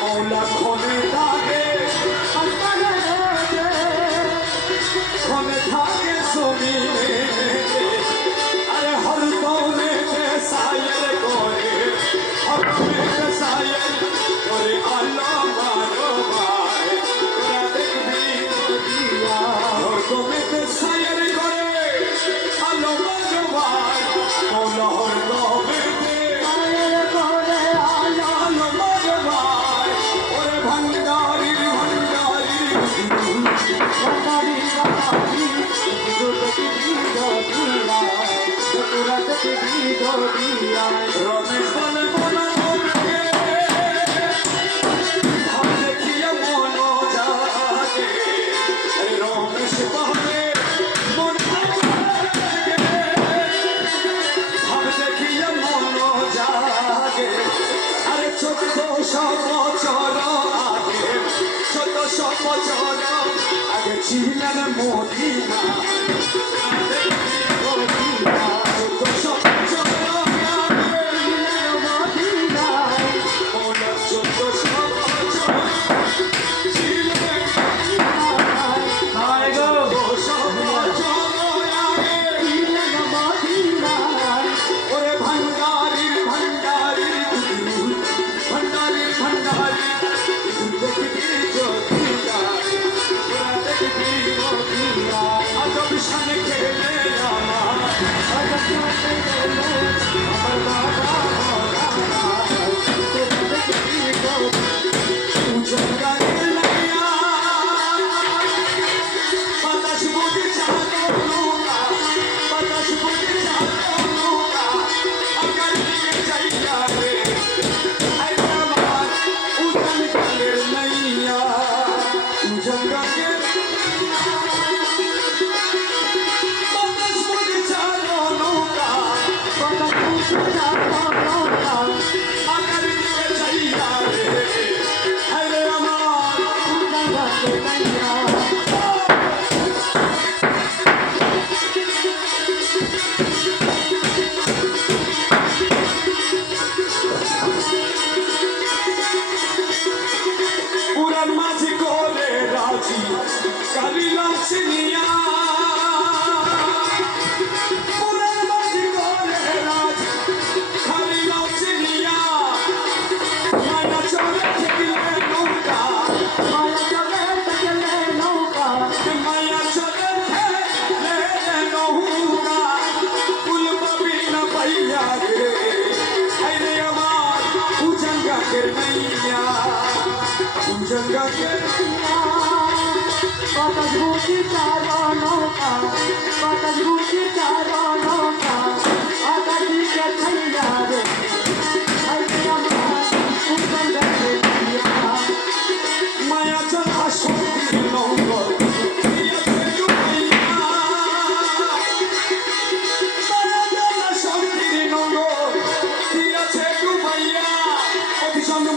মৌলা খনে থাকে খনে থাকে জমিনে আরে হর দৌলে সায়ের করে হর দৌলে সায়ের করে আল্লাহ মারো ভাই তোরা দেখবি দিয়া হর দৌলে সায়ের করে আল্লাহ মারো ভাই মৌলা হর দৌলে সায়ের করে আল্লাহ মারো ভাই ওরে ভান্ডারি ভান্ডারি ভান্ডারি ভান্ডারি রমেশ বলে বলা দেখিয়া মন জাগে রমেশ বলে মন ভাব দেখিয়া মন জাগে আরে 1400 বছর আগে 1400 বছর আগে ছিলেন মদিনা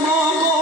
Mama